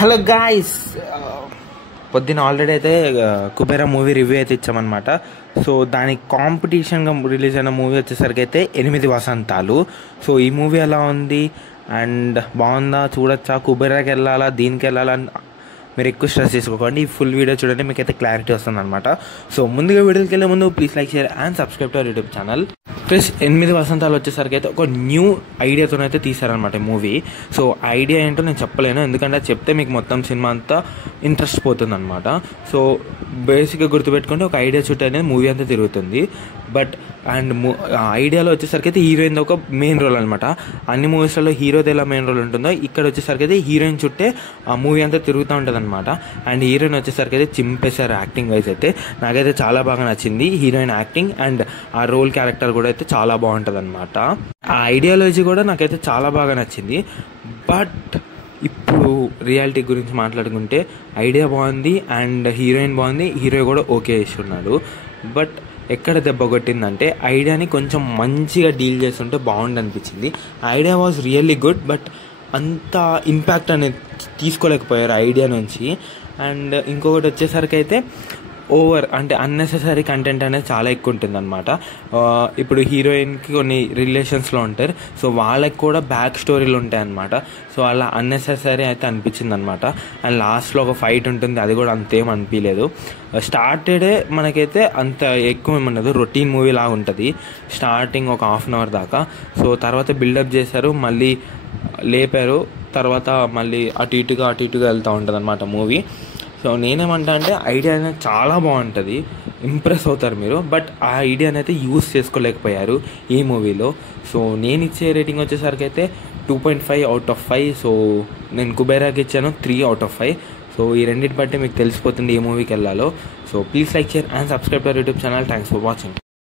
Hello guys, పొద్దున్న already అయితే Kubera movie review అయితే ఇచ్చామన్నమాట. సో దానికి కాంపిటీషన్గా రిలీజ్ అయిన మూవీ వచ్చేసరికి అయితే 8 వసంతాలు. సో ఈ మూవీ ఎలా ఉంది అండ్ బాగుందా, చూడొచ్చా, కుబేరాకి వెళ్ళాలా, దీనికి వెళ్ళాలా మీరు ఎక్కువ స్ట్రెస్ చేసుకోకండి. ఈ ఫుల్ వీడియో చూడండి, మీకు అయితే క్లారిటీ వస్తుంది అనమాట. సో ముందుగా వీడియోకి వెళ్ళే ముందు please like, share and subscribe to our YouTube channel. Plus 8 వసంతాలు వచ్చేసరికి అయితే ఒక న్యూ ఐడియాతోనైతే తీశారనమాట మూవీ. సో ఐడియా ఏంటో నేను చెప్పలేను, ఎందుకంటే అది చెప్తే మీకు మొత్తం సినిమా అంతా ఇంట్రెస్ట్ పోతుంది అనమాట. సో బేసిక్గా గుర్తుపెట్టుకుంటే ఒక ఐడియా చుట్టూ అనేది మూవీ అంతా తిరుగుతుంది. బట్ అండ్ ఐడియాలో వచ్చేసరికి అయితే హీరోయిన్ ఒక మెయిన్ రోల్ అనమాట. అన్ని మూవీస్లలో హీరోది ఎలా మెయిన్ రోల్ ఉంటుందో ఇక్కడ వచ్చేసరికి అయితే హీరోయిన్ చుట్టే ఆ మూవీ అంతా తిరుగుతూ ఉంటుంది అనమాట. అండ్ హీరోయిన్ వచ్చేసరికి అయితే చింపేశారు యాక్టింగ్ వైజ్ అయితే. నాకైతే చాలా బాగా నచ్చింది హీరోయిన్ యాక్టింగ్, అండ్ ఆ రోల్ క్యారెక్టర్ కూడా అయితే చాలా బాగుంటుంది అనమాట. ఆ ఐడియాలజీ కూడా నాకైతే చాలా బాగా నచ్చింది. బట్ ఇప్పుడు రియాలిటీ గురించి మాట్లాడుకుంటే ఐడియా బాగుంది అండ్ హీరోయిన్ బాగుంది, హీరో కూడా ఓకే ఇస్తున్నాడు. బట్ ఎక్కడ దెబ్బ కొట్టిందంటే ఐడియాని కొంచెం మంచిగా డీల్ చేస్తుంటే బాగుంది అనిపించింది. Idea was really good, but అంత ఇంపాక్ట్ అనేది తీసుకోలేకపోయారు ఐడియా నుంచి. అండ్ ఇంకొకటి వచ్చేసరికి అయితే ఓవర్ అంటే అన్నెసెసరీ కంటెంట్ అనేది చాలా ఎక్కువ ఉంటుంది అనమాట. ఇప్పుడు హీరోయిన్కి కొన్ని రిలేషన్స్లో ఉంటారు, సో వాళ్ళకి కూడా బ్యాక్ స్టోరీలు ఉంటాయి అనమాట. సో అలా అన్నెసెసరీ అయితే అనిపించింది అనమాట. అండ్ లాస్ట్లో ఒక ఫైట్ ఉంటుంది, అది కూడా అంతేం అనిపించలేదు. స్టార్టెడే మనకైతే అంత ఎక్కువ ఏమన్నది రొటీన్ మూవీ లాగా ఉంటుంది స్టార్టింగ్ ఒక హాఫ్ అన్ అవర్ దాకా. సో తర్వాత బిల్డప్ చేశారు, మళ్ళీ లేపారు, తర్వాత మళ్ళీ అటు ఇటుగా వెళ్తూ ఉంటుంది అనమాట మూవీ. సో నేనేమంటా అంటే ఐడియా అనేది చాలా బాగుంటుంది, ఇంప్రెస్ అవుతారు మీరు. బట్ ఆ ఐడియాని అయితే యూజ్ చేసుకోలేకపోయారు ఈ మూవీలో. సో నేను ఇచ్చే రేటింగ్ వచ్చేసరికి అయితే 2.5 అవుట్ ఆఫ్ 5. సో నేను కుబేరాకి ఇచ్చాను 3 అవుట్ ఆఫ్ 5. సో ఈ రెండింటి బట్టి మీకు తెలిసిపోతుంది ఏ మూవీకి వెళ్ళాలో. So please like, share and subscribe to our YouTube channel. Thanks for watching.